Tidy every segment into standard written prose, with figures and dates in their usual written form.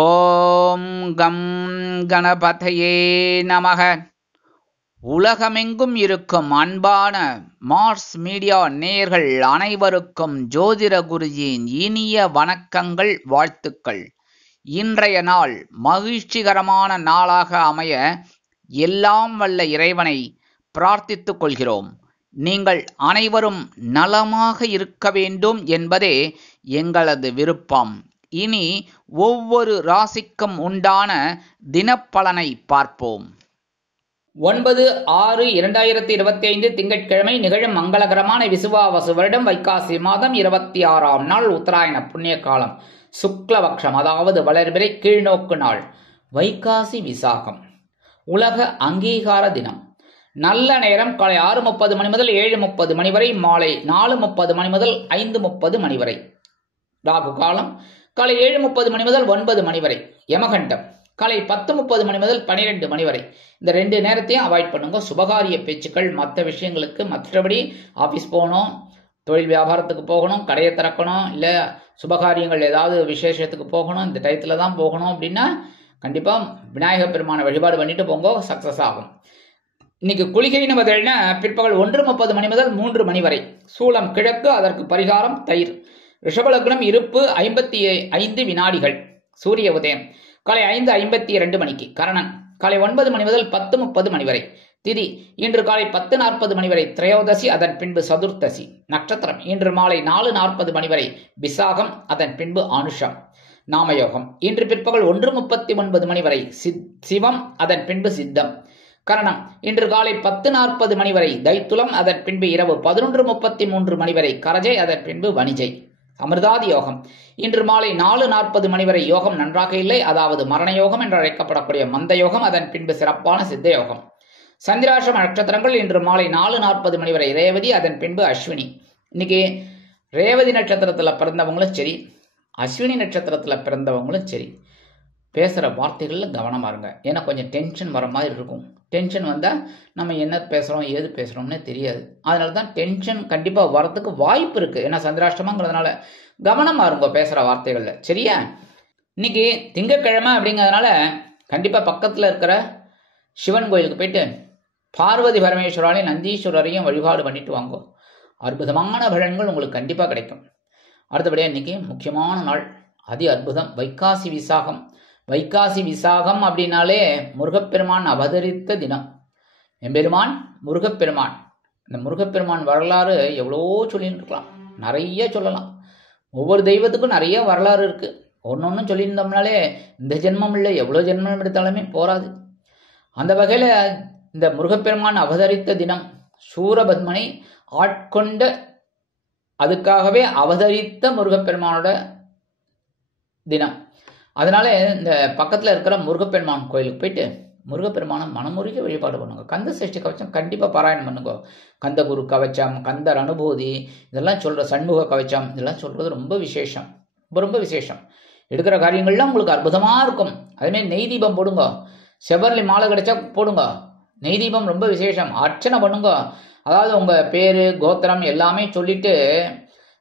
ஓம் come கணபதையே நமக. உலகமெங்கும் இருக்கும் அன்பான மார்ஸ் மீடியா நேயர்கள் அனைவருக்கும் ஜோதிட குருஜியின் இனிய வணக்கங்கள், வாழ்த்துக்கள். இன்றைய நாள் மகிழ்ச்சிகரமான நாளாக அமைய எல்லாம் வல்ல இறைவனை பிரார்த்தித்துக் கொள்கிறோம். நீங்கள் அனைவரும் நலமாக இருக்க வேண்டும் என்பதே எங்களது விருப்பம். இனி ஒவ்வொரு ராசிக்கும் உண்டான தினப்பலனை பார்ப்போம். 9/6/2025 திங்கட்கிழமை நிகழும் மங்களகரமான விசுவாவசு வருடம் வைகாசி மாதம் 26ஆம் நாள் உத்தராயண புண்ணிய காலம் சுக்லபக்ஷம், அதாவது வளர்பிறை கீழ்நோக்கு நாள், வைகாசி விசாகம். உலக அங்கீகார தினம். நல்ல நேரம் காலை 6:30 மணி முதல் 7:30 மணி வரை, மாலை 4:30 மணி முதல் 5:30 மணி வரை. ராகு காலம் காலை 7:30 மணி முதல் 9 மணி வரை. யமகண்டம் காலை 10:30 மணி முதல் 12 மணி வரை. இந்த 2 நேரத்தையும் அவாய்ட் பண்ணுங்க. சுபகாரிய பேச்சுக்கள், மற்ற விஷயங்களுக்கு, மற்றபடி ஆஃபீஸ் போகணும், தொழில் வியாபாரத்துக்கு போகணும், கடையை திறக்கணும், இல்லை சுபகாரியங்கள் ஏதாவது விசேஷத்துக்கு போகணும், இந்த டயத்தில் தான் போகணும் அப்படின்னா கண்டிப்பாக விநாயகர் பெருமான வழிபாடு பண்ணிட்டு போங்க, சக்ஸஸ் ஆகும். இன்னைக்கு குளிகைன்னு பதில்னா பிற்பகல் 1:30 மணி முதல் 3 மணி வரை. சூலம் கிழக்கு, அதற்கு பரிகாரம் தயிர். ரிஷபலக்னம் இருப்பு 55 வினாடிகள். சூரிய உதயம் காலை 5:52 மணிக்கு. கரணன் காலை 9 மணி முதல் 10:30 மணி வரை. திதி இன்று காலை 10:40 மணி வரை திரையோதசி, அதன் பின்பு சதுர்த்தசி. நட்சத்திரம் இன்று மாலை 4:40 மணி வரை விசாகம், அதன் பின்பு அனுஷம். நாமயோகம் இன்று பிற்பகல் 1:39 மணி வரை சிவம், அதன் பின்பு சித்தம். கரணம் இன்று காலை 10:40 மணி வரை தைத்துலம், அதன் பின்பு இரவு 11:33 மணி வரை கரஜை, அதன் பின்பு வணிஜை. அமிர்தாதி யோகம் இன்று மாலை 4:40 மணி வரை யோகம் நன்றாக இல்லை, அதாவது மரண யோகம் என்று அழைக்கப்படக்கூடிய மந்த யோகம், அதன் பின்பு சிறப்பான சித்த யோகம். சந்திராசிரம நட்சத்திரங்கள் இன்று மாலை 4:40 மணி வரை ரேவதி, அதன் பின்பு அஸ்வினி. இன்னைக்கு ரேவதி நட்சத்திரத்தில் பிறந்தவங்களும் சரி, அஸ்வினி நட்சத்திரத்தில் பிறந்தவங்களும் சரி, பேசுகிற வார்த்தைகளில் கவனமாக இருங்க. ஏன்னா கொஞ்சம் டென்ஷன் வர மாதிரி இருக்கும். டென்ஷன் வந்தால் நம்ம என்ன பேசுகிறோம் ஏது பேசுகிறோம்னே தெரியாது. அதனால தான் டென்ஷன் கண்டிப்பாக வரதுக்கு வாய்ப்பு இருக்குது. ஏன்னா சந்திராஷ்டமங்கிறதுனால கவனமாக இருங்க பேசுகிற வார்த்தைகளில், சரியா? இன்னைக்கு திங்கட்கிழமை அப்படிங்கிறதுனால கண்டிப்பாக பக்கத்தில் இருக்கிற சிவன் கோயிலுக்கு போயிட்டு பார்வதி பரமேஸ்வராலையும் நந்தீஸ்வரரையும் வழிபாடு பண்ணிட்டு வாங்க. அற்புதமான பலன்கள் உங்களுக்கு கண்டிப்பாக கிடைக்கும். அடுத்தபடியாக இன்னைக்கு முக்கியமான நாள், அதி அற்புதம், வைகாசி விசாகம். வைகாசி விசாகம் அப்படின்னாலே முருகப்பெருமான் அவதரித்த தினம். எம்பெருமான் முருகப்பெருமான். இந்த முருகப்பெருமான் வரலாறு எவ்வளோ சொல்லிட்டு இருக்கலாம், நிறைய சொல்லலாம். ஒவ்வொரு தெய்வத்துக்கும் நிறைய வரலாறு இருக்கு. ஒன்னொன்னு சொல்லியிருந்தோம்னாலே இந்த ஜென்மம் இல்லை, எவ்வளோ ஜென்மம் எடுத்தாலுமே போராது. அந்த வகையில் இந்த முருகப்பெருமான் அவதரித்த தினம், சூரபத்மனை ஆட்கொண்ட, அதுக்காகவே அவதரித்த முருகப்பெருமானோட தினம். அதனால இந்த பக்கத்தில் இருக்கிற முருகப்பெருமான் கோயிலுக்கு போயிட்டு முருகப்பெருமானை மனமுருகி வழிபாடு பண்ணுங்க. கந்த சஷ்டி கவச்சம் கண்டிப்பாக பாராயணம் பண்ணுங்க. கந்த குரு கவச்சம், கந்தர் அனுபூதி, இதெல்லாம் சொல்கிற சண்முக கவச்சம், இதெல்லாம் சொல்கிறது ரொம்ப விசேஷம், ரொம்ப விசேஷம். எடுக்கிற காரியங்கள்லாம் உங்களுக்கு அற்புதமாக இருக்கும். அதேமாதிரி நெய் தீபம் போடுங்க. செவ்வரளி மாலை கிடைச்சா போடுங்க. நெய் தீபம் ரொம்ப விசேஷம். அர்ச்சனை பண்ணுங்க. அதாவது உங்கள் பேர் கோத்திரம் எல்லாமே சொல்லிட்டு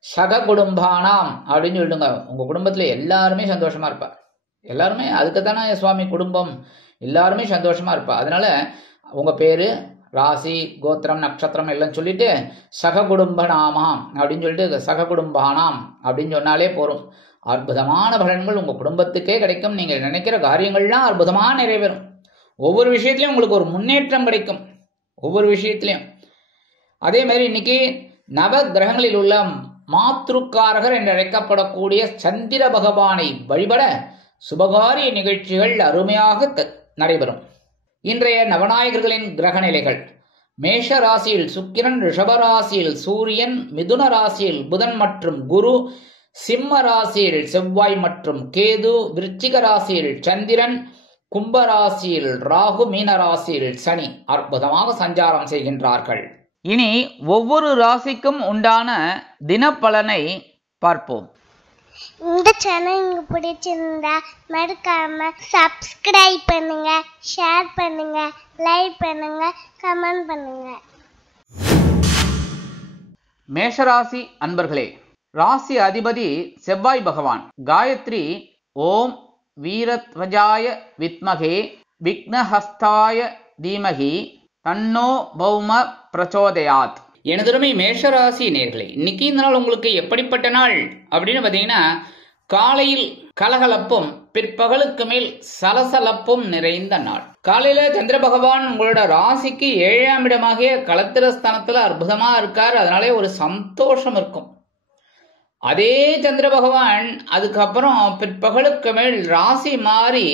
சக குடும்பானாம் அப்படின்னு சொல்லிடுங்க. உங்கள் குடும்பத்தில் எல்லாருமே சந்தோஷமாக இருப்பா. எல்லாருமே அதுக்கு தானே சுவாமி குடும்பம், எல்லாருமே சந்தோஷமாக இருப்பா. அதனால உங்கள் பேர், ராசி, கோத்திரம், நட்சத்திரம் எல்லாம் சொல்லிட்டு சக குடும்பநாமாம் அப்படின்னு சொல்லிட்டு சக குடும்பானாம் அப்படின்னு சொன்னாலே போகும். அற்புதமான பலன்கள் உங்கள் குடும்பத்துக்கே கிடைக்கும். நீங்கள் நினைக்கிற காரியங்கள்லாம் அற்புதமாக நிறைவேறும். ஒவ்வொரு விஷயத்துலையும் உங்களுக்கு ஒரு முன்னேற்றம் கிடைக்கும், ஒவ்வொரு விஷயத்திலையும். அதே மாதிரி இன்னைக்கு நவ கிரகங்களில் உள்ள மாத்ருக்காரகர் என்று அழைக்கப்படக்கூடிய சந்திர பகவானை வழிபட சுபகாரிய நிகழ்ச்சிகள் அருமையாக நடைபெறும். இன்றைய நவநாயகர்களின் கிரக நிலைகள்: மேஷ ராசியில் சுக்கிரன், ரிஷபராசியில் சூரியன், மிதுன ராசியில் புதன் மற்றும் குரு, சிம்ம ராசியில் செவ்வாய் மற்றும் கேது, விருச்சிக ராசியில் சந்திரன், கும்பராசியில் ராகு, மீன ராசியில் சனி அற்புதமாக சஞ்சாரம் செய்கின்றார்கள். இனி ஒவ்வொரு ராசிக்கும் உண்டான தினப்பலனை பார்ப்போம். இந்த சேனல் உங்களுக்கு பிடிச்சிருந்தா மறக்காம சப்ஸ்கிரைப் பண்ணுங்க, ஷேர் பண்ணுங்க, லைக் பண்ணுங்க, கமெண்ட் பண்ணுங்க. மேஷராசி அன்பர்களே, ராசி அதிபதி செவ்வாய் பகவான். காயத்ரி ஓம் வீரத்வஜாய வித்மகே விக்னஹஸ்தாய தீமகி தன்னோ பௌம பிரச்சோதயாத். எனதுமே மேஷராசி நேர்களே, இன்னைக்கு இந்த நாள் உங்களுக்கு எப்படிப்பட்ட நாள் அப்படின்னு பார்த்தீங்கன்னா, காலையில் கலகலப்பும் பிற்பகலுக்கு மேல் சலசலப்பும் நிறைந்த நாள். காலையில சந்திர பகவான் உங்களோட ராசிக்கு 7ஆம் இடமாகிய களத்திரஸ்தானத்துல அற்புதமா இருக்கார். அதனாலே ஒரு சந்தோஷம் இருக்கும். அதே சந்திர பகவான் அதுக்கப்புறம் பிற்பகலுக்கு மேல் ராசி மாறி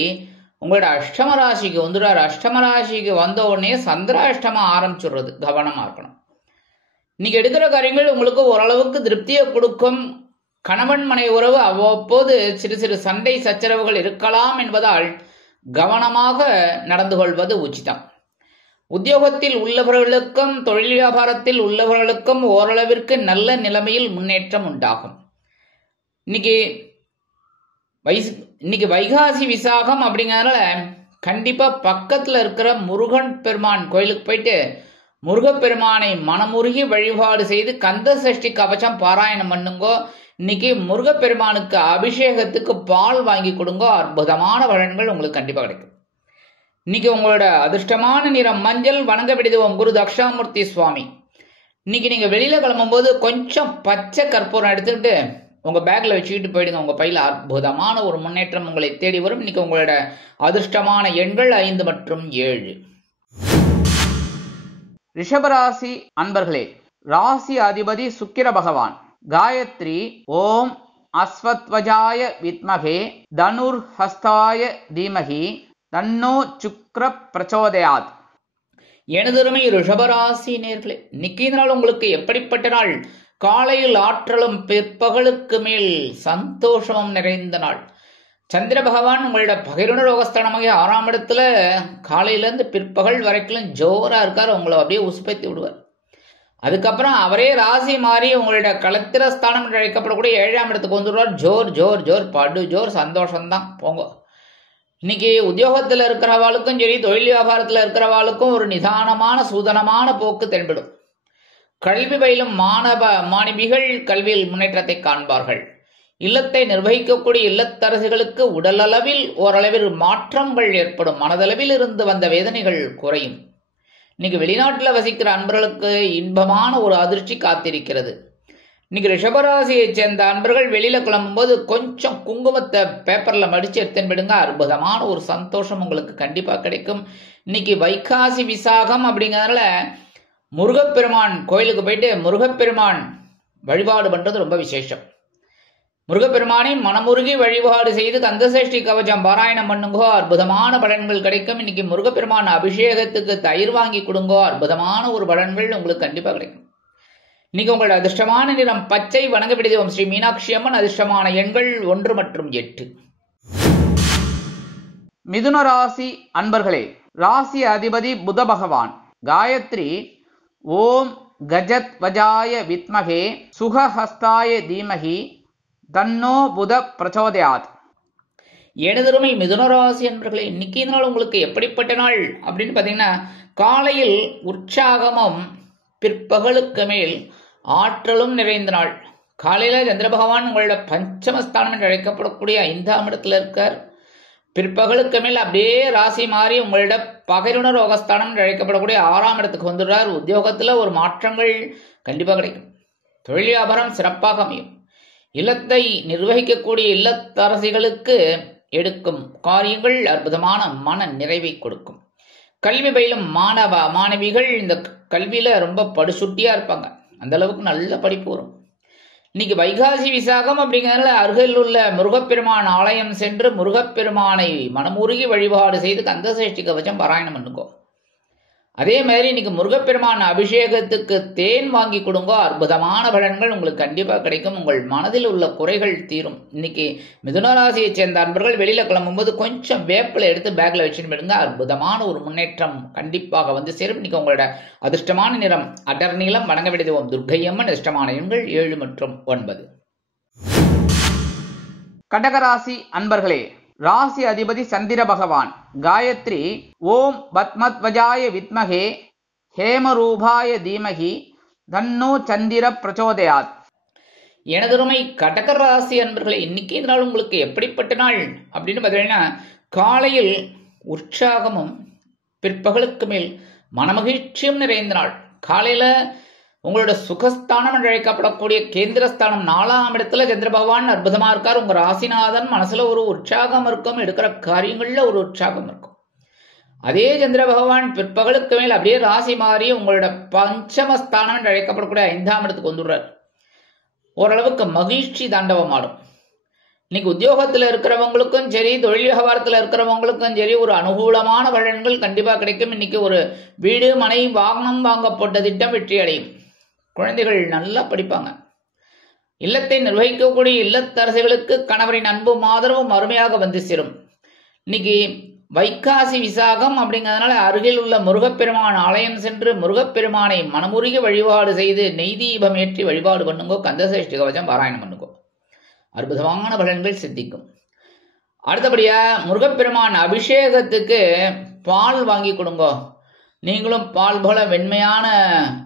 உங்களோட அஷ்டம ராசிக்கு வந்துடுறார். அஷ்டம ராசிக்கு வந்த உடனே சந்திராஷ்டமம் ஆரம்பிச்சுடுறது. கவனமா இருக்கணும். இன்னைக்கு எடுக்கிற காரியங்கள் உங்களுக்கு ஓரளவுக்கு திருப்தியை கொடுக்கும். கணவன் மனை உறவு அவ்வப்போது சிறு சிறு சண்டை சச்சரவுகள் இருக்கலாம் என்பதால் கவனமாக நடந்து கொள்வது உச்சிதம். உத்தியோகத்தில் உள்ளவர்களுக்கும் தொழில் வியாபாரத்தில் உள்ளவர்களுக்கும் ஓரளவிற்கு நல்ல நிலைமையில் முன்னேற்றம் உண்டாகும். இன்னைக்கு வைகாசி விசாகம் அப்படிங்கறதுனால கண்டிப்பா பக்கத்துல இருக்கிற முருகன் பெருமான் கோயிலுக்கு போயிட்டு முருகப்பெருமானை மனமுருகி வழிபாடு செய்து கந்த சஷ்டி கவசம் பாராயணம் பண்ணுங்கோ. இன்னைக்கு முருகப்பெருமானுக்கு அபிஷேகத்துக்கு பால் வாங்கி கொடுங்கோ. அற்புதமான பலன்கள் உங்களுக்கு கண்டிப்பா கிடைக்கும். இன்னைக்கு உங்களோட அதிர்ஷ்டமான நிறம் மஞ்சள். வணங்க விடுவோம் குரு தக்ஷாமூர்த்தி சுவாமி. இன்னைக்கு நீங்க வெளியில கிளம்பும் போது கொஞ்சம் பச்சை கற்பூரம் எடுத்துக்கிட்டு உங்க பேக்ல வச்சுக்கிட்டு போயிடுங்க. உங்க பையில அற்புதமான ஒரு முன்னேற்றம் உங்களை தேடி வரும். இன்னைக்கு உங்களோட அதிர்ஷ்டமான எண்கள் 5 மற்றும் 7. ரிஷபராசி அன்பர்களே, ராசி அதிபதி சுக்கிர பகவான். காயத்ரி ஓம் அஸ்வத்வஜாய வித்மகே தனுர் ஹஸ்தாய தீமகி தன்னோ சுக்ர பிரச்சோதயாத். எனதுமே ரிஷபராசி நேர்களே, இன்னைக்கு இந்த நாள் உங்களுக்கு எப்படிப்பட்ட நாள்? காலையில் ஆற்றலும் பிற்பகலுக்கு மேல் சந்தோஷமும் நிறைந்த நாள். சந்திர பகவான் உங்களோட பகிர்ண ரோகஸ்தானமாக 6ஆம் இடத்துல காலையிலேருந்து பிற்பகல் வரைக்கும் ஜோரா இருக்கார். உங்களை அப்படியே உசுப்பைத்து விடுவார். அதுக்கப்புறம் அவரே ராசி மாறி உங்களோட களத்திரஸ்தானம் என்று அழைக்கப்படக்கூடிய 7ஆம் இடத்துக்கு வந்துடுவார். ஜோர் ஜோர் ஜோர் படு ஜோர் சந்தோஷம்தான் போங்க. இன்னைக்கு உத்தியோகத்தில் இருக்கிறவாளுக்கும் சரி, தொழில் வியாபாரத்தில் இருக்கிறவாளுக்கும் ஒரு நிதானமான சூதனமான போக்கு தென்படும். கல்வி பயிலும் மாணவிகள் கல்வியில் முன்னேற்றத்தை காண்பார்கள். இல்லத்தை நிர்வகிக்கக்கூடிய இல்லத்தரசிகளுக்கு உடலளவில் ஓரளவில் மாற்றங்கள் ஏற்படும். மனதளவில் இருந்து வந்த வேதனைகள் குறையும். இன்னைக்கு வெளிநாட்டில் வசிக்கிற அன்பர்களுக்கு இன்பமான ஒரு அதிர்ச்சி காத்திருக்கிறது. இன்னைக்கு ரிஷபராசியை சேர்ந்த அன்பர்கள் வெளியில கிளம்பும் போது கொஞ்சம் குங்குமத்தை பேப்பர்ல மடிச்சு எடுத்துன்னு விடுங்க. அற்புதமான ஒரு சந்தோஷம் உங்களுக்கு கண்டிப்பா கிடைக்கும். இன்னைக்கு வைகாசி விசாகம் அப்படிங்கிறதுனால முருகப்பெருமான் கோயிலுக்கு போயிட்டு முருகப்பெருமான் வழிபாடு பண்றது ரொம்ப விசேஷம். முருகப்பெருமானை மனமுருகி வழிபாடு செய்து கந்தசஷ்டி கவசம் பாராயணம் பண்ணுங்கோ. அற்புதமான பலன்கள் கிடைக்கும். இன்னைக்கு முருகப்பெருமான் அபிஷேகத்துக்கு தயிர் வாங்கி கொடுங்கோ. அற்புதமான ஒரு பலன்கள் உங்களுக்கு கண்டிப்பா கிடைக்கும். இன்னைக்கு உங்களோட அதிர்ஷ்டமான நிறம் பச்சை. வணங்க விடுவோம் ஸ்ரீ மீனாட்சி அம்மன். அதிர்ஷ்டமான எண்கள் 1 மற்றும் 8. மிதுன ராசி அன்பர்களே, ராசி அதிபதி புத பகவான். காயத்ரி ஓம் கஜத் வஜாய வித்மகே சுகஹஸ்தாய தீமகி தன்னோ புத பிரச்சோதயாத். எனதருமை மிதுனராசி என்பர்களே, இன்னைக்கு இந்த நாள் உங்களுக்கு எப்படிப்பட்ட நாள் அப்படின்னு பார்த்தீங்கன்னா, காலையில் உற்சாகமும் பிற்பகலுக்கு மேல் ஆற்றலும் நிறைந்த நாள். காலையில சந்திர பகவான் உங்களோட பஞ்சமஸ்தானம் என்று அழைக்கப்படக்கூடிய 5ஆம் இடத்துல இருக்கார். பிற்பகலுக்கு மேல் அப்படியே ராசி மாறி உங்களோட பகிர்ண ரோகஸ்தானம் என்று அழைக்கப்படக்கூடிய 6ஆம் இடத்துக்கு வந்துடுறார். உத்தியோகத்துல ஒரு மாற்றங்கள் கண்டிப்பா கிடைக்கும். தொழில் வியாபாரம் சிறப்பாக அமையும். இல்லத்தை நிர்வகிக்கக்கூடிய இல்லத்தரசிகளுக்கு எடுக்கும் காரியங்கள் அற்புதமான மன நிறைவை கொடுக்கும். கல்வி பயிலும் மாணவிகள் இந்த கல்வியில ரொம்ப படுசுட்டியா இருப்பாங்க. அந்த அளவுக்கு நல்ல படிப்பு வரும். இன்னைக்கு வைகாசி விசாகம் அப்படிங்கிறதுல அருகில் உள்ள முருகப்பெருமான் ஆலயம் சென்று முருகப்பெருமானை மனமுருகி வழிபாடு செய்து கந்தசஷ்டி கவசம் பாராயணம் பண்ணுங்கோ. அதே மாதிரி இன்னைக்கு முருகப்பெருமான் அபிஷேகத்துக்கு தேன் வாங்கி கொடுங்கோ. அற்புதமான பலன்கள் உங்களுக்கு கண்டிப்பா கிடைக்கும். உங்கள் மனதில் உள்ள குறைகள் தீரும். இன்னைக்கு மிதுனராசியை சேர்ந்த அன்பர்கள் வெளியில கிளம்பும்போது கொஞ்சம் வேப்பிலை எடுத்து பேக்ல வச்சுட்டு போயிடுங்க. அற்புதமான ஒரு முன்னேற்றம் கண்டிப்பாக வந்து சேரும். இன்னைக்கு உங்களோட அதிர்ஷ்டமான நிறம் அடர் நீளம். வணங்க விடுவோம் துர்க்கையம்மன். அதிர்ஷ்டமான எண்கள் 7 மற்றும் 9. கடகராசி அன்பர்களே, ராசி அதிபதி சந்திர பகவான். காயத்ரி ஓம் பத்மத்வஜாய வித்மகே ஹேமரூபாய தீமகி தன்னோ சந்திர பிரச்சோதயாத். எனதருமை கடகராசி அன்பர்களே, இன்னைக்கு இந்த நாள் உங்களுக்கு எப்படிப்பட்ட நாள் அப்படின்னு பார்த்தீங்கன்னா, காலையில் உற்சாகமும் பிற்பகலுக்கு மேல் மனமகிழ்ச்சியும் நிறைந்த நாள். காலையில உங்களோட சுகஸ்தானம் என்று அழைக்கப்படக்கூடிய கேந்திரஸ்தானம் 4ஆம் இடத்துல சந்திர பகவான் அற்புதமா இருக்கார். உங்க ராசிநாதன் மனசுல ஒரு உற்சாகம் இருக்கும், எடுக்கிற காரியங்கள்ல ஒரு உற்சாகம் இருக்கும். அதே சந்திர பகவான் பிற்பகலுக்கு மேல் அப்படியே ராசி மாறி உங்களோட பஞ்சமஸ்தானம் என்று அழைக்கப்படக்கூடிய 5ஆம் இடத்துக்கு வந்துடுறார். ஓரளவுக்கு மகிழ்ச்சி தாண்டவமாடும். இன்னைக்கு உத்தியோகத்தில் இருக்கிறவங்களுக்கும் சரி, தொழில் வியாபாரத்தில் இருக்கிறவங்களுக்கும் சரி, ஒரு அனுகூலமான பலன்கள் கண்டிப்பாக கிடைக்கும். இன்னைக்கு ஒரு வீடு மனை வாகனம் வாங்கப்பட்ட திட்டம் வெற்றி அடையும். குழந்தைகள் நல்லா படிப்பாங்க. இல்லத்தை நிர்வகிக்கக்கூடிய இல்லத்தரசிகளுக்கு கணவரின் அன்பும் ஆதரவும் அருமையாக வந்து சேரும். இன்னைக்கு வைகாசி விசாகம் அப்படிங்கிறதுனால அருகில் உள்ள முருகப்பெருமான் ஆலயம் சென்று முருகப்பெருமானை மனமுருகி வழிபாடு செய்து நெய் தீபம் ஏற்றி வழிபாடு பண்ணுங்கோ. கந்தசஷ்டி கவசம் பாராயணம் பண்ணுங்கோ. அற்புதமான பலன்கள் சித்திக்கும். அடுத்தபடியா முருகப்பெருமான் அபிஷேகத்துக்கு பால் வாங்கி கொடுங்கோ. நீங்களும் பால் போல வெண்மையான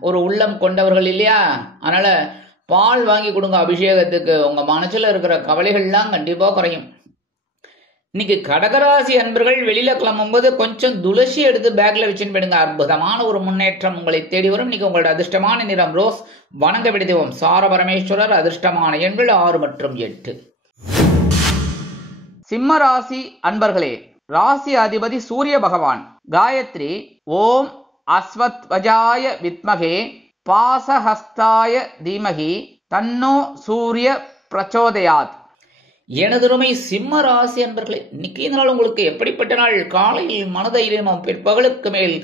ஒரு உள்ளம் கொண்டவர்கள் இல்லையா? அதனால பால் வாங்கி கொடுங்க அபிஷேகத்துக்கு. உங்க மனசுல இருக்கிற கவலைகள்லாம் கண்டிப்பா குறையும். இன்னைக்கு கடகராசி அன்பர்கள் வெளியில கிளம்பும்போது கொஞ்சம் துளசி எடுத்து பேக்ல வச்சுன்னு போயிடுங்க. அற்புதமான ஒரு முன்னேற்றம் உங்களை தேடி வரும். இன்னைக்கு உங்களோட அதிர்ஷ்டமான நிறம் ரோஸ். வணங்க விடுதேவம் சார பரமேஸ்வரர். அதிர்ஷ்டமான எண்கள் 6 மற்றும் 8. சிம்ம ராசி அன்பர்களே, ராசி அதிபதி சூரிய பகவான். காயத்ரி ஓம் அஸ்வத்வஜாய வித்மகே பாசஹஸ்தாய தீமகி தன்னோ சூரிய பிரச்சோதயாத். எனதருமை சிம்ம ராசி அன்பர்களே, இன்னைக்கு நாள் உங்களுக்கு எப்படிப்பட்ட நாள்? காலையில் மனதைரியமும் பிற்பகலுக்கு மேல்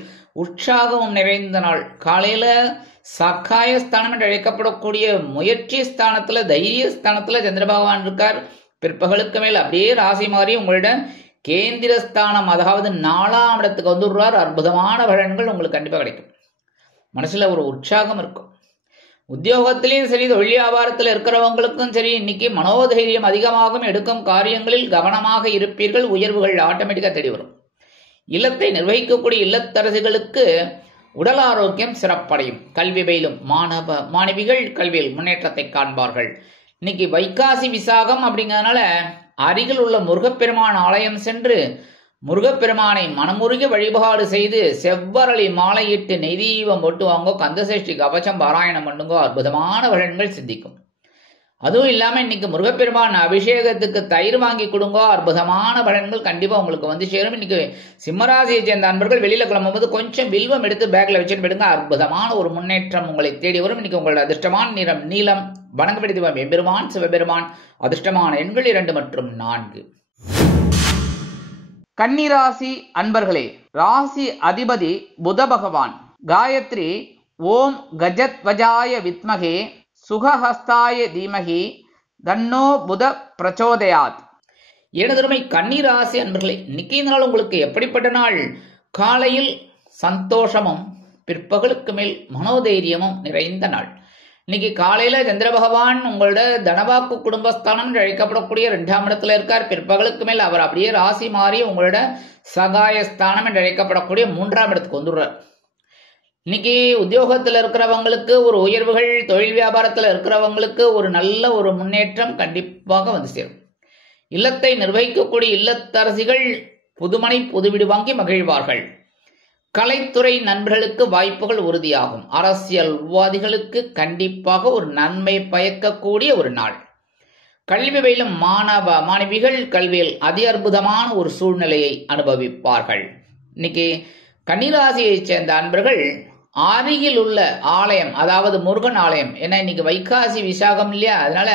உற்சாகமும் நிறைந்த நாள். காலையில சகாய ஸ்தானம் என்று அழைக்கப்படக்கூடிய முயற்சி ஸ்தானத்துல, தைரிய ஸ்தானத்துல சந்திர பகவான் இருக்கார். பிற்பகலுக்கு மேல் அப்படியே ராசி மாறி உங்களோட கேந்திரஸ்தானம் அதாவது 4ஆம் இடத்துக்கு வந்துடுறார். அற்புதமான பலன்கள் உங்களுக்கு கண்டிப்பா கிடைக்கும். மனசுல ஒரு உற்சாகம் இருக்கும். உத்தியோகத்திலையும் சரி, தொழில் வியாபாரத்தில் இருக்கிறவங்களுக்கும் சரி, இன்னைக்கு மனோதைரியம் அதிகமாகும். எடுக்கும் காரியங்களில் கவனமாக இருப்பீர்கள். உயர்வுகள் ஆட்டோமேட்டிக்கா தேடி வரும். இல்லத்தை நிர்வகிக்கக்கூடிய இல்லத்தரசிகளுக்கு உடல் ஆரோக்கியம் சிறப்படையும். கல்வி பயிலும் மாணவிகள் கல்வியில் முன்னேற்றத்தை காண்பார்கள். இன்னைக்கு வைகாசி விசாகம் அப்படிங்கிறதுனால அருகில் உள்ள முருகப்பெருமான் ஆலயம் சென்று முருகப்பெருமானை மனமுருகி வழிபாடு செய்து செவ்வரளி மாலையிட்டு நெய்தீபம் போட்டு வாங்கோ. கந்தசஷ்டி கவசம் பாராயணம் பண்ணுங்கோ. அற்புதமான பலன்கள் சித்திக்கும். அதுவும் இல்லாம இன்னைக்கு முருகப்பெருமான் அபிஷேகத்துக்கு தயிர் வாங்கி கொடுங்கோ. அற்புதமான பலன்கள் கண்டிப்பா உங்களுக்கு வந்து சேரும். இன்னைக்கு சிம்மராசியை சேர்ந்த அன்பர்கள் வெளியில கிளம்பும்போது கொஞ்சம் வில்வம் எடுத்து பேக்ல வச்சுட்டு போயிடுங்க. அற்புதமான ஒரு முன்னேற்றம் உங்களை தேடி வரும். இன்னைக்கு உங்களோட அதிர்ஷ்டமான நிறம் நீலம். வணங்க பிடித்தவம் எம்பெருமான் சிவபெருமான். அதிர்ஷ்டமான எண்கள் 2 மற்றும் 4. கன்னிராசி அன்பர்களே, ராசி அதிபதி புத பகவான். காயத்ரி ஓம் கஜத்வஜாய வித்மகே சுகஹஸ்தாய தீமகி தன்னோ புத பிரச்சோதயாத். எனதருமை கன்னிராசி அன்பர்களே, இன்னைக்கு நாள் உங்களுக்கு எப்படிப்பட்ட நாள்? காலையில் சந்தோஷமும் பிற்பகலுக்கு மேல் மனோதைரியமும் நிறைந்த நாள். இன்னைக்கு காலையில சந்திர பகவான் உங்களோட தனவாக்கு குடும்பஸ்தானம் அழைக்கப்படக்கூடிய 2ஆம் இடத்துல இருக்கார். பிற்பகலுக்கு மேல் அவர் அப்படியே ராசி மாறி உங்களோட சகாயஸ்தானம் என்று அழைக்கப்படக்கூடிய 3ஆம் இடத்துக்கு வந்துடுறார். இன்னைக்கு உத்தியோகத்தில் இருக்கிறவங்களுக்கு ஒரு உயர்வுகள், தொழில் வியாபாரத்தில் இருக்கிறவங்களுக்கு ஒரு நல்ல ஒரு முன்னேற்றம் கண்டிப்பாக வந்து சேரும். இல்லத்தை நிர்வகிக்கக்கூடிய இல்லத்தரசிகள் புதுமனை புதுவீடு வாங்கி மகிழ்வார்கள். கலைத்துறை நண்பர்களுக்கு வாய்ப்புகள் உறுதியாகும். அரசியல்வாதிகளுக்கு கண்டிப்பாக ஒரு நன்மை பயக்கக்கூடிய ஒரு நாள். கல்வி பயிலும் மாணவிகள் கல்வியில் அதி அற்புதமான ஒரு சூழ்நிலையை அனுபவிப்பார்கள். இன்னைக்கு கன்னிராசியை சேர்ந்த அன்பர்கள் அருகில் உள்ள ஆலயம் அதாவது முருகன் ஆலயம், ஏன்னா இன்னைக்கு வைகாசி விசாகம் இல்லையா, அதனால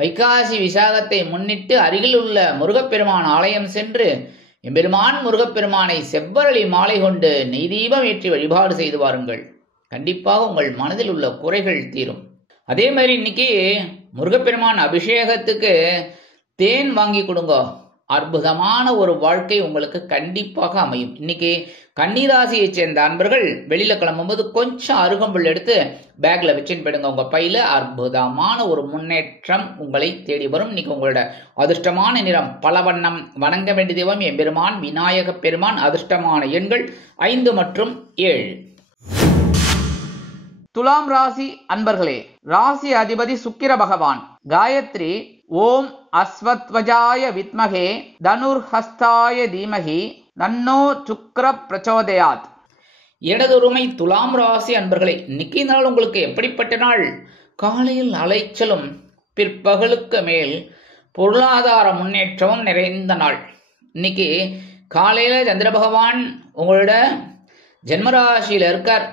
வைகாசி விசாகத்தை முன்னிட்டு அருகில் உள்ள முருகப்பெருமான் ஆலயம் சென்று எம்பெருமான் முருகப்பெருமானை செவ்வரளி மாலை கொண்டு நெய்தீபம் ஏற்றி வழிபாடு செய்து வாருங்கள். கண்டிப்பாக உங்கள் மனதில் உள்ள குறைகள் தீரும். அதே மாதிரி இன்னைக்கு முருகப்பெருமான் அபிஷேகத்துக்கு தேன் வாங்கி கொடுங்க. அற்புதமான ஒரு வாழ்க்கை உங்களுக்கு கண்டிப்பாக அமையும். இன்னைக்கு கன்னிராசியை சேர்ந்த அன்பர்கள் வெளியில கிளம்பும்போது கொஞ்சம் அருகம்புல் எடுத்து பேக்ல வச்சுன்னு போயிடுங்க. உங்க பையில அற்புதமான ஒரு முன்னேற்றம் உங்களை தேடி வரும். இன்னைக்கு உங்களோட அதிர்ஷ்டமான நிறம் பலவண்ணம். வணங்க வேண்டிய தெய்வம் எம்பெருமான் விநாயக பெருமான். அதிர்ஷ்டமான எண்கள் 5 மற்றும் 7. துலாம் ராசி அன்பர்களே, ராசி அதிபதி சுக்கிர பகவான். காயத்ரி ஓம் அஸ்வத்வஜாய வித்மகே தனுர்ஹஸ்தாய தீமகி தன்னோ சுக்ர பிரச்சோதயாத். இடதுரிமை துலாம் ராசி அன்பர்களே, இன்னைக்கு நாள் உங்களுக்கு எப்படிப்பட்ட நாள்? காலையில் அலைச்சலும் பிற்பகலுக்கு மேல் பொருளாதார முன்னேற்றமும் நிறைந்த நாள். இன்னைக்கு காலையில சந்திர பகவான் உங்களோட ஜென்மராசியில இருக்கார்.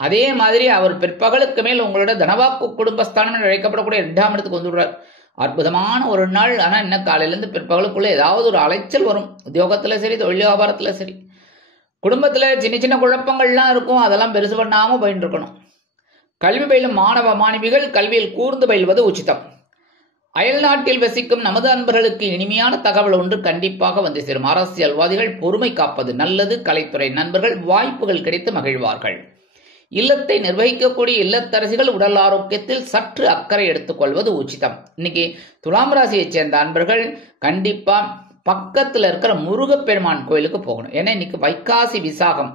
அதே மாதிரி அவர் பிற்பகலுக்கு மேல் உங்களோட தனவாக்கு குடும்பஸ்தானம் அழைக்கப்படக்கூடிய 2ஆம் இடத்துக்கு வந்துடுறார். அற்புதமான ஒரு நாள். ஆனா என்ன, காலையிலேருந்து பிற்பகலுக்குள்ள ஏதாவது ஒரு அலைச்சல் வரும். உத்தியோகத்துல சரி, தொழில் வியாபாரத்துல சரி, குடும்பத்துல சின்ன சின்ன குழப்பங்கள்லாம் இருக்கும். அதெல்லாம் பெருசு பண்ணாம போயிட்டு இருக்கணும். கல்வி பயிலும் மாணவ மாணவிகள் கல்வியில் கூர்ந்து பயில்வது உச்சிதம். அயல் நாட்டில் வசிக்கும் நமது அன்பர்களுக்கு இனிமையான தகவல் ஒன்று கண்டிப்பாக வந்து சேரும். அரசியல்வாதிகள் பொறுமை காப்பது நல்லது. கலைத்துறை நண்பர்கள் வாய்ப்புகள் கிடைத்து மகிழ்வார்கள். இல்லத்தை நிர்வகிக்கக்கூடிய இல்லத்தரசிகள் உடல் ஆரோக்கியத்தில் சற்று அக்கறை எடுத்துக்கொள்வது உச்சிதம். இன்னைக்கு துலாம் ராசியை சேர்ந்த அன்பர்கள் கண்டிப்பா பக்கத்துல இருக்கிற முருகப்பெருமான் கோயிலுக்கு போகணும். ஏன்னா இன்னைக்கு வைகாசி விசாகம்,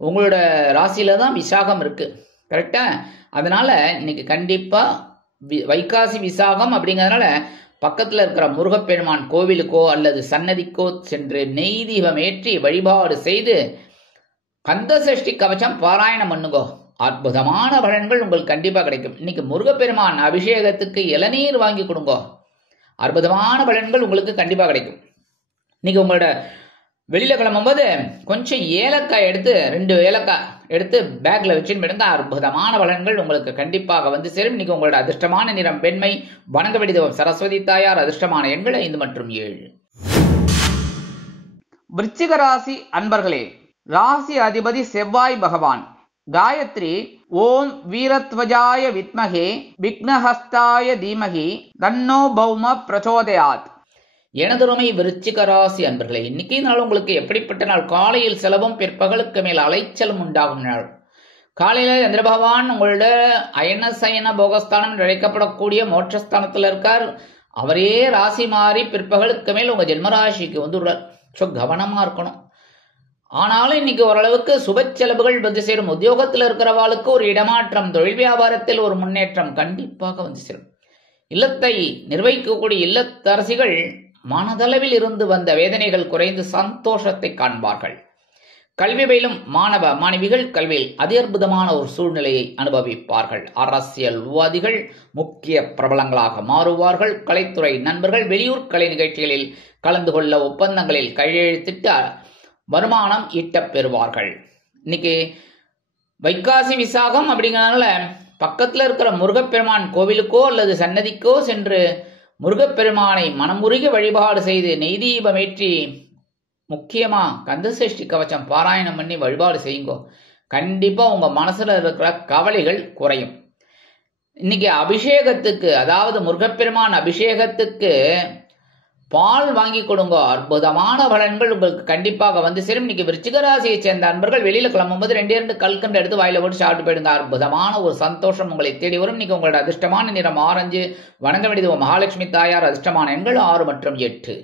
உங்களோட ராசியில தான் விசாகம் இருக்கு, கரெக்டா? அதனால இன்னைக்கு கண்டிப்பா வைகாசி விசாகம் அப்படிங்கிறதுனால பக்கத்துல இருக்கிற முருகப்பெருமான் கோவிலுக்கோ அல்லது சன்னதிக்கோ சென்று நெய் தீபம் ஏற்றி வழிபாடு செய்து கந்தசஷ்டி கவசம் பாராயணம் பண்ணுங்கோ. அற்புதமான பலன்கள் உங்களுக்கு கண்டிப்பா கிடைக்கும். இன்னைக்கு முருகப்பெருமான் அபிஷேகத்துக்கு இளநீர் வாங்கி கொடுங்கோ. அற்புதமான பலன்கள் உங்களுக்கு கண்டிப்பா கிடைக்கும். இன்னைக்கு உங்களோட வெளியில கிளம்பும்போது கொஞ்சம் ஏலக்காய் எடுத்து 2 ஏலக்காய் எடுத்து பேக்ல வச்சுன்னு போயிடுங்க. அற்புதமான பலன்கள் உங்களுக்கு கண்டிப்பாக வந்து சேரும். இன்னைக்கு உங்களோட அதிர்ஷ்டமான நிறம் வெண்மை. வணங்க வேண்டியது சரஸ்வதி தாயார். அதிர்ஷ்டமான எண்கள் 5 மற்றும் 7. விருச்சிக ராசி அன்பர்களே, ராசி அதிபதி செவ்வாய் பகவான். காயத்ரி ஓம் வீரத்வஜாய வித்மகே விக்னஹஸ்தாய தீமகி தன்னோ பௌம பிரச்சோதயாத். எனதுரிமை விருச்சிக ராசி அன்பர்களே, இன்னைக்கு நாள் உங்களுக்கு எப்படிப்பட்ட நாள்? காலையில் செலவும் பிற்பகலுக்கு மேல் அலைச்சலும் உண்டாகும் நாள். காலையில சந்திர பகவான் உங்களோட அயனசயன போகஸ்தானம் அழைக்கப்படக்கூடிய மோட்சஸ்தானத்துல இருக்கார். அவரே ராசி மாறி பிற்பகலுக்கு மேல் உங்க ஜென்மராசிக்கு வந்துடுறார். ஸோ கவனமா இருக்கணும். ஆனாலும் இன்னைக்கு ஓரளவுக்கு சுப செலவுகள் வந்து சேரும். உத்தியோகத்தில் இருக்கிறவாளுக்கு ஒரு இடமாற்றம், தொழில் வியாபாரத்தில் ஒரு முன்னேற்றம் கண்டிப்பாக வந்து சேரும். இல்லத்தை நிர்வகிக்கக்கூடிய இல்லத்தரசிகள் மனதளவில் இருந்து வந்த வேதனைகள் குறைந்து சந்தோஷத்தை காண்பார்கள். கல்வி பயிலும் மாணவ மாணவிகள் கல்வியில் அற்புதமான ஒரு சூழ்நிலையை அனுபவிப்பார்கள். அரசியல்வாதிகள் முக்கிய பிரபலங்களாக மாறுவார்கள். கலைத்துறை நண்பர்கள் வெளியூர் கலை நிகழ்ச்சிகளில் கலந்து கொள்ள ஒப்பந்தங்களில் கையெழுத்திட்டு வருமானம் ஈட்டப் பெறுவார்கள். இன்னைக்கு வைகாசி விசாகம் அப்படிங்கிறதுனால பக்கத்துல இருக்கிற முருகப்பெருமான் கோவிலுக்கோ அல்லது சன்னதிக்கோ சென்று முருகப்பெருமானை மனமுருகி வழிபாடு செய்து நெய் தீபமேற்றி முக்கியமா கந்தசஷ்டி கவசம் பாராயணம் பண்ணி வழிபாடு செய்யுங்கோ. கண்டிப்பா உங்க மனசுல இருக்கிற கவலைகள் குறையும். இன்னைக்கு அபிஷேகத்துக்கு, அதாவது முருகப்பெருமான் அபிஷேகத்துக்கு பால் வாங்கி கொடுங்க. அற்புதமான பலன்கள் உங்களுக்கு கண்டிப்பாக வந்து சேரும். இன்னைக்கு விருச்சிக ராசியை சேர்ந்த அன்பர்கள் வெளியில கிளம்பும்போது 2 கல்கண்டு எடுத்து வாயில போட்டு சாப்பிட்டு போயிடுங்க. அற்புதமான ஒரு சந்தோஷம் உங்களை தேடி வரும். இன்னைக்கு உங்களோட அதிர்ஷ்டமான நிறம் ஆரஞ்சு. வணங்க வேண்டியது மகாலட்சுமி தாயார். அதிர்ஷ்டமான எண்கள் 6 மற்றும் 8.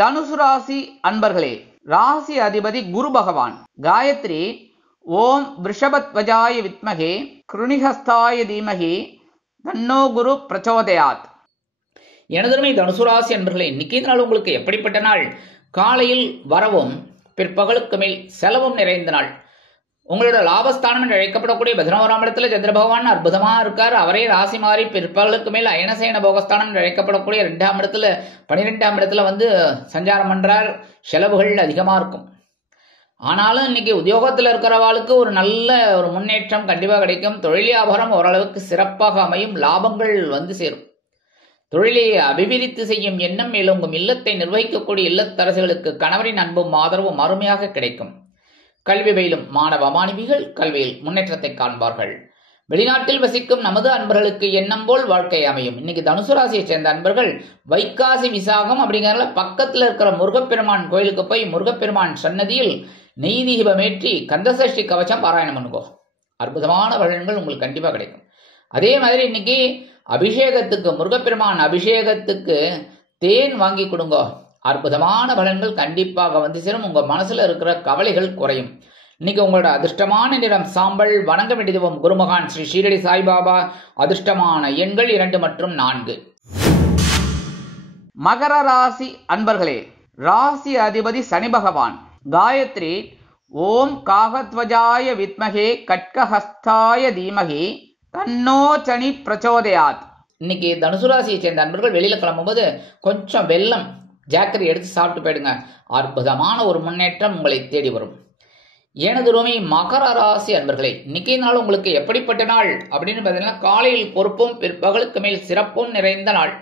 தனுசு ராசி அன்பர்களே, ராசி அதிபதி குரு பகவான். காயத்ரி ஓம் ரிஷபத்வஜாய வித்மகே கிருணிஹஸ்தாய தீமகி தன்னோ குரு பிரச்சோதயாத். எனதுமே தனுசு ராசி அன்பர்களே, இன்னைக்கு நாள் உங்களுக்கு எப்படிப்பட்ட நாள்? காலையில் வரவும் பிற்பகலுக்கு மேல் செலவும் நிறைந்த நாள். உங்களோட லாபஸ்தானம் என்று அழைக்கப்படக்கூடிய 11ஆம் இடத்துல சந்திர பகவான் அற்புதமா இருக்கார். அவரே ராசி மாறி பிற்பகலுக்கு மேல் அயனசயன போகஸ்தானம் என்று அழைக்கப்படக்கூடிய 2ஆம் இடத்துல 12ஆம் இடத்துல வந்து சஞ்சாரம் பண்றார். செலவுகள் அதிகமா இருக்கும். ஆனாலும் இன்னைக்கு உத்தியோகத்தில் இருக்கிறவாளுக்கு ஒரு நல்ல ஒரு முன்னேற்றம் கண்டிப்பா கிடைக்கும். தொழில் வியாபாரம் ஓரளவுக்கு சிறப்பாக அமையும். லாபங்கள் வந்து சேரும். தொழிலை அபிவிருத்தி செய்யும் எண்ணம் மேலோங்கும். இல்லத்தை நிர்வகிக்கக்கூடிய இல்லத்தரசுகளுக்கு கணவரின் அன்பும் ஆதரவும் அருமையாக கிடைக்கும். கல்வி பயிலும் மாணவ மாணவிகள் கல்வியில் முன்னேற்றத்தை காண்பார்கள். வெளிநாட்டில் வசிக்கும் நமது அன்பர்களுக்கு எண்ணம் போல் வாழ்க்கை அமையும். இன்னைக்கு தனுசு ராசியை சேர்ந்த அன்பர்கள் வைகாசி விசாகம் அப்படிங்கிறதுல பக்கத்துல இருக்கிற முருகப்பெருமான் கோயிலுக்கு போய் முருகப்பெருமான் சன்னதியில் நெய் தீபமேற்றி கந்தசஷ்டி கவசம் பாராயணம் பண்ணுங்கோ. அற்புதமான பலன்கள் உங்களுக்கு கண்டிப்பா கிடைக்கும். அதே மாதிரி இன்னைக்கு அபிஷேகத்துக்கு, முருகப்பெருமான் அபிஷேகத்துக்கு தேன் வாங்கி கொடுங்க. அற்புதமான பலன்கள் கண்டிப்பாக வந்து சேரும். உங்க மனசுல இருக்கிற கவலைகள் குறையும். இன்னைக்கு உங்களோட அதிர்ஷ்டமான நிறம் சாம்பல். வணங்க வேண்டியதும் குருமகான் ஸ்ரீ ஷீரடி சாய்பாபா. அதிர்ஷ்டமான எண்கள் 2 மற்றும் 4. மகர ராசி அன்பர்களே, ராசி அதிபதி சனி பகவான். காயத்ரி ஓம் காகத்வஜாய வித்மகே கட்கஹஸ்தாய தீமகி தன்னோ சனி பிரச்சோதயாத். இன்னைக்கு தனுசு ராசியை சேர்ந்த அன்பர்கள் வெளியில கிளம்பும்போது கொஞ்சம் வெல்லம் ஜாக்கரி எடுத்து சாப்பிட்டு போயிடுங்க. அற்புதமான ஒரு முன்னேற்றம் உங்களை தேடி வரும். எனதுருமை மகர ராசி அன்பர்களே, இன்னைக்கு நாள் உங்களுக்கு எப்படிப்பட்ட நாள் அப்படின்னு பார்த்தீங்கன்னா, காலையில் பொறுப்பும் பிற்பகலுக்கு மேல் சிறப்பும் நிறைந்த நாள்.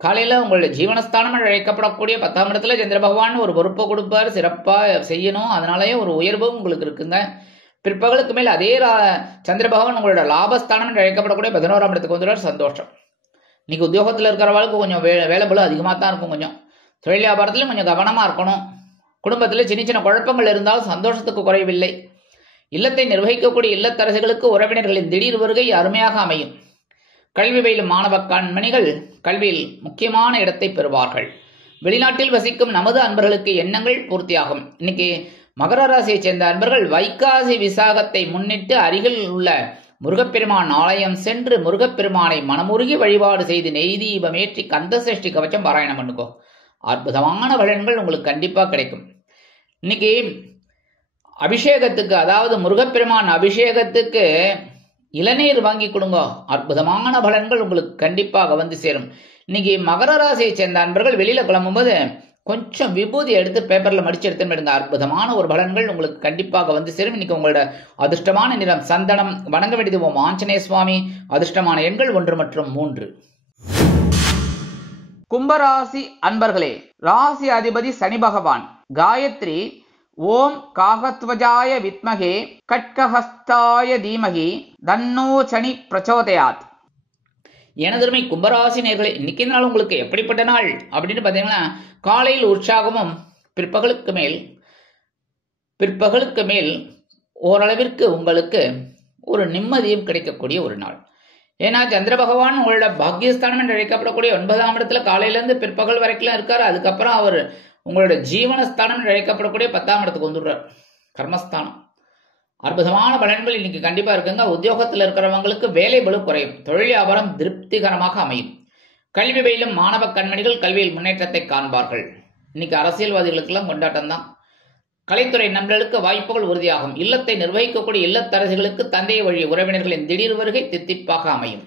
காலையில் உங்களுடைய ஜீவனஸ்தானம் அழைக்கப்படக்கூடிய 10ஆம் இடத்துல சந்திர பகவான் ஒரு பொறுப்பை கொடுப்பார், சிறப்பாக செய்யணும், அதனாலேயே ஒரு உயர்வும் உங்களுக்கு இருக்குங்க. பிற்பகலுக்கு மேல் அதே சந்திர பகவான் உங்களோட லாபஸ்தானம் அழைக்கப்படக்கூடிய 11ஆம் இடத்துக்கு வந்துடுவார். சந்தோஷம். இன்னைக்கு உத்தியோகத்தில் இருக்கிறவங்களுக்கு கொஞ்சம் வேலை பளு அதிகமாக தான் இருக்கும். கொஞ்சம் தொழில் வியாபாரத்திலும் கொஞ்சம் கவனமாக இருக்கணும். குடும்பத்தில் சின்ன சின்ன குழப்பங்கள் இருந்தாலும் சந்தோஷத்துக்கு குறைவில்லை. இல்லத்தை நிர்வகிக்கக்கூடிய இல்லத்தரசிகளுக்கு உறவினர்களின் திடீர் வருகை அருமையாக அமையும். கல்வி பயிலும் மாணவ கண்மணிகள் கல்வியில் முக்கியமான இடத்தை பெறுவார்கள். வெளிநாட்டில் வசிக்கும் நமது அன்பர்களுக்கு எண்ணங்கள் பூர்த்தியாகும். இன்னைக்கு மகர ராசியை சேர்ந்த அன்பர்கள் வைகாசி விசாகத்தை முன்னிட்டு அருகில் உள்ள முருகப்பெருமான் ஆலயம் சென்று முருகப்பெருமானை மனமுருகி வழிபாடு செய்து நெய் தீபம் ஏற்றி கந்த சஷ்டி கவச்சம் பாராயணம் பண்ணுக்கோ. அற்புதமான பலன்கள் உங்களுக்கு கண்டிப்பா கிடைக்கும். இன்னைக்கு அபிஷேகத்துக்கு, அதாவது முருகப்பெருமான் அபிஷேகத்துக்கு இளநீர் வாங்கி கொடுங்க. அற்புதமான பலன்கள் உங்களுக்கு கண்டிப்பாக வந்து சேரும். இன்னைக்கு மகர ராசியை சேர்ந்த அன்பர்கள் வெளியில கிளம்பும்போது கொஞ்சம் விபூதி எடுத்து பேப்பர்ல மடிச்சு எடுத்து போயிடுங்க. அற்புதமான ஒரு பலன்கள் உங்களுக்கு கண்டிப்பாக வந்து சேரும். இன்னைக்கு உங்களோட அதிர்ஷ்டமான நிறம் சந்தனம். வணங்க வேண்டியது ஆஞ்சநேய சுவாமி. அதிர்ஷ்டமான எண்கள் 1 மற்றும் 3. கும்பராசி அன்பர்களே, ராசி அதிபதி சனி பகவான். காயத்ரி ஓம் காகத்வஜாய வித்மகே கட்கஹஸ்தாய தீமகி தன்னோ சனி பிரச்சோதயாத். எனதருமை கும்பராசி நேயர்களே, இன்னைக்கு நாள் உங்களுக்கு எப்படிப்பட்ட நாள் அப்படின்னு பார்த்தீங்கன்னா, காலையில் உற்சாகமும் பிற்பகலுக்கு மேல் ஓரளவிற்கு உங்களுக்கு ஒரு நிம்மதியும் கிடைக்கக்கூடிய ஒரு நாள். ஏன்னா சந்திர பகவான் உங்களோட பாக்கியஸ்தானம் என்று அழைக்கப்படக்கூடிய 9ஆம் இடத்துல காலையிலேருந்து பிற்பகல் வரைக்கும் இருக்காரு. அதுக்கப்புறம் அவர் உங்களோட ஜீவனஸ்தானம் என்று அழைக்கப்படக்கூடிய 10ஆம் இடத்துக்கு வந்துடுறார், கர்மஸ்தானம். அற்புதமான பலன்கள் இன்னைக்கு கண்டிப்பா இருக்குங்க. உத்தியோகத்தில் இருக்கிறவங்களுக்கு வேலை பளு குறையும். தொழில் வியாபாரம் திருப்திகரமாக அமையும். கல்வி பயிலும் மாணவ கண்மணிகள் கல்வியில் முன்னேற்றத்தை காண்பார்கள். இன்னைக்கு அரசியல்வாதிகளுக்கெல்லாம் கொண்டாட்டம் தான். கலைத்துறை நண்பர்களுக்கு வாய்ப்புகள் உறுதியாகும். இல்லத்தை நிர்வகிக்கக்கூடிய இல்லத்தரசிகளுக்கு தந்தை வழி உறவினர்களின் திடீர் வருகை தித்திப்பாக அமையும்.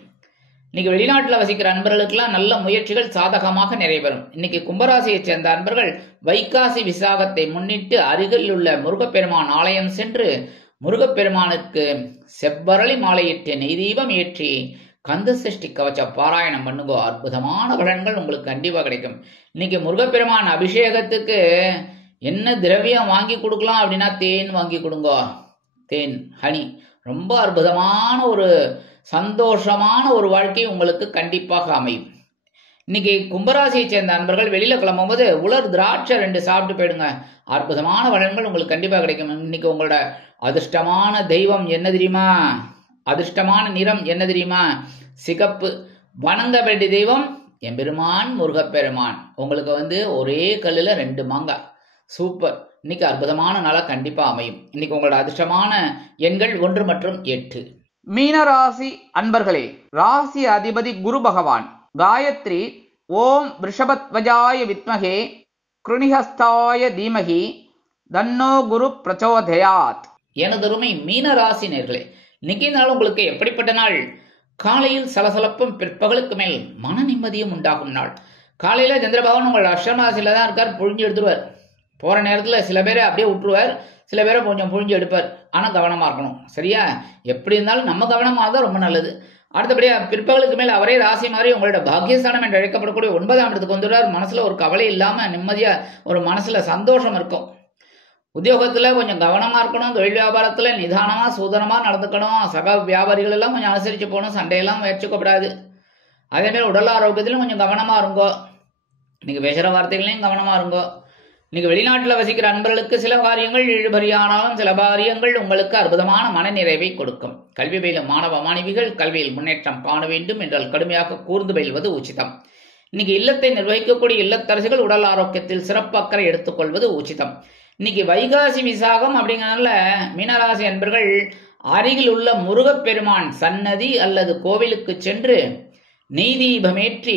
இன்னைக்கு வெளிநாட்டில் வசிக்கிற அன்பர்களுக்கெல்லாம் நல்ல முயற்சிகள் சாதகமாக நிறைவேறும். இன்னைக்கு கும்பராசியை சேர்ந்த அன்பர்கள் வைகாசி விசாகத்தை முன்னிட்டு அருகில் உள்ள முருகப்பெருமான் ஆலயம் சென்று முருகப்பெருமானுக்கு செவ்வரளி மாலையிட்டு நெய் தீபம் ஏற்றி கந்த சஷ்டி கவச்ச பாராயணம் பண்ணுங்கோ. அற்புதமான பலன்கள் உங்களுக்கு கண்டிப்பா கிடைக்கும். இன்னைக்கு முருகப்பெருமான் அபிஷேகத்துக்கு என்ன திரவியம் வாங்கி கொடுக்கலாம் அப்படின்னா தேன் வாங்கி கொடுங்கோ. தேன், ஹனி. ரொம்ப அற்புதமான ஒரு சந்தோஷமான ஒரு வாழ்க்கை உங்களுக்கு கண்டிப்பாக அமையும். இன்னைக்கு கும்பராசியை சேர்ந்த அன்பர்கள் வெளியில கிளம்பும்போது உலர் திராட்சை 2 சாப்பிட்டு போயிடுங்க. அற்புதமான பலன்கள் உங்களுக்கு கண்டிப்பா கிடைக்கும். இன்னைக்கு உங்களோட அதிர்ஷ்டமான தெய்வம் என்ன தெரியுமா? அதிர்ஷ்டமான நிறம் என்ன தெரியுமா? சிகப்பு. வணங்க வேண்டிய தெய்வம் எம்பெருமான் முருகப்பெருமான். உங்களுக்கு ஒரே கல்லுல 2 மாங்காய். சூப்பர். இன்னைக்கு அற்புதமான நாளா கண்டிப்பா அமையும். இன்னைக்கு உங்களோட அதிர்ஷ்டமான எண்கள் 1 மற்றும் 8. மீனராசி அன்பர்களே, ராசி அதிபதி குரு பகவான். காயத்ரி ஓம் ரிஷபத்வஜாய வித்மகே கிருணிஹஸ்தாய தீமகி தன்னோ குரு பிரச்சோதயாத். எனதருமை மீனராசி நேர்களே, இன்னைக்கு நாள் உங்களுக்கு எப்படிப்பட்ட நாள்? காலையில் சலசலப்பும் பிற்பகலுக்கு மேல் மன நிம்மதியும் உண்டாகும் நாள். காலையில சந்திரபகவான் உங்களோட அஷ்டமராசியில தான் இருக்கார், புழிஞ்சு எடுத்துருவார். போற நேரத்துல சில பேரை அப்படியே விட்டுருவார், சில பேரை கொஞ்சம் புழிஞ்சு எடுப்பார். ஆனா கவனமா இருக்கணும், சரியா? எப்படி இருந்தாலும் நம்ம கவனமா தான் ரொம்ப நல்லது. அடுத்தபடியா பிற்பகலுக்கு மேல் அவரே ராசி மாதிரி உங்களோட பாக்கியஸ்தானம் என்று அழைக்கப்படக்கூடிய 9ஆம் இடத்துக்கு வந்துடுறார். மனசுல ஒரு கவலை இல்லாம நிம்மதியா ஒரு மனசுல சந்தோஷம் இருக்கும். உத்தியோகத்துல கொஞ்சம் கவனமா இருக்கணும். தொழில் வியாபாரத்துல நிதானமா சூதனமா நடந்துக்கணும். சக வியாபாரிகள் எல்லாம் கொஞ்சம் அனுசரிச்சு போகணும். சண்டையெல்லாம் முயற்சிக்கப்படாது. அதே மாதிரி உடல் ஆரோக்கியத்திலும் கொஞ்சம் கவனமா இருங்கோ. இன்னைக்கு பேசுற வார்த்தைகளையும் கவனமா இருங்கோ. இன்னைக்கு வெளிநாட்டில் வசிக்கிற அன்பர்களுக்கு சில காரியங்கள் இழுபறியானாலும் சில காரியங்கள் உங்களுக்கு அற்புதமான மன நிறைவை கொடுக்கும். கல்வி பயிலும் மாணவ மாணவிகள் கல்வியில் முன்னேற்றம் காண வேண்டும் என்றால் கடுமையாக கூர்ந்து பயில்வது உச்சிதம். இன்னைக்கு இல்லத்தை நிர்வகிக்கக்கூடிய இல்லத்தரசிகள் உடல் ஆரோக்கியத்தில் சிறப்பு அக்கறை எடுத்துக்கொள்வது உச்சிதம். இன்னைக்கு வைகாசி விசாகம் அப்படிங்கறதுனால மீனராசி அன்பர்கள் அருகில் உள்ள முருகப்பெருமான் சன்னதி அல்லது கோவிலுக்கு சென்று நெய் தீபமேற்றி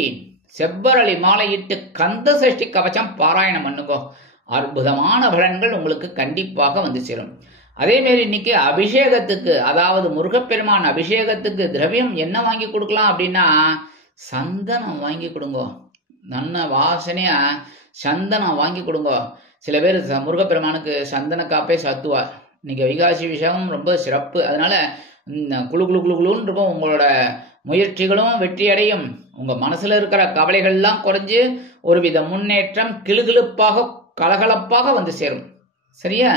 செவ்வரளி மாலையிட்டு கந்த சஷ்டி கவசம் பாராயணம் பண்ணுங்க. அற்புதமான பலன்கள் உங்களுக்கு கண்டிப்பாக வந்து சேரும். அதே மாதிரி இன்னைக்கு அபிஷேகத்துக்கு, அதாவது முருகப்பெருமான் அபிஷேகத்துக்கு திரவியம் என்ன வாங்கி கொடுக்கலாம் அப்படின்னா சந்தனம் வாங்கி கொடுங்க. நல்ல வாசனையா சந்தனம் வாங்கி கொடுங்க. சில பேர் முருகப்பெருமானுக்கு சந்தன காப்பே சாத்துவார். இன்னைக்கு வைகாசி விஷயம் ரொம்ப சிறப்பு. அதனால குழு குழு குழு குழுன்னு இருக்கும். உங்களோட முயற்சிகளும் வெற்றி அடையும். உங்க மனசுல இருக்கிற கவலைகள்லாம் குறைஞ்சு ஒருவித முன்னேற்றம் கிளுகிழுப்பாக கலகலப்பாக வந்து சேரும். சரியா?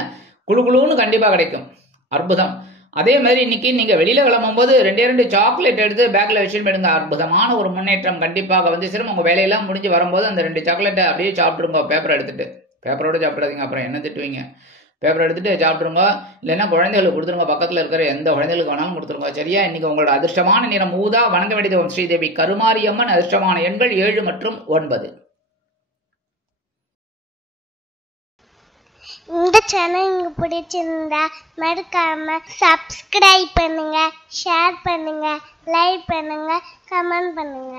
குழு குழுன்னு கண்டிப்பா கிடைக்கும். அற்புதம். அதே மாதிரி இன்னைக்கு நீங்க வெளியில கிளம்பும் போது 2 சாக்லேட் எடுத்து பேக்ல வச்சுட்டு போயிடுங்க. அற்புதமான ஒரு முன்னேற்றம் கண்டிப்பாக வந்து சேரும். உங்க வேலையெல்லாம் முடிஞ்சு வரும்போது அந்த 2 சாக்லேட்டை அப்படியே சாப்பிட்டுருங்க. பேப்பர் எடுத்துட்டு, பேப்பரோட சாப்பிடாதீங்க, அப்புறம் என்ன திட்டுவீங்க. பேப்பர் எடுத்துட்டு சாப்பிட்டுருங்க. இல்லைன்னா குழந்தைகளுக்கு கொடுத்துருங்க. பக்கத்துல இருக்கிற எந்த குழந்தைகளுக்கு வேணாலும் கொடுத்துருங்க. சரியா? இன்னைக்கு உங்களோட அதிர்ஷ்டமான நிறம் ஊதா. வணங்க வேண்டியது ஸ்ரீதேவி கருமாரியம்மன். அதிர்ஷ்டமான எண்கள் 7 மற்றும் 9. இந்த சேனல் உங்களுக்கு பிடிச்சிருந்தா மறக்காம சப்ஸ்கிரைப் பண்ணுங்க, ஷேர் பண்ணுங்க, லைக் பண்ணுங்க, கமெண்ட் பண்ணுங்க.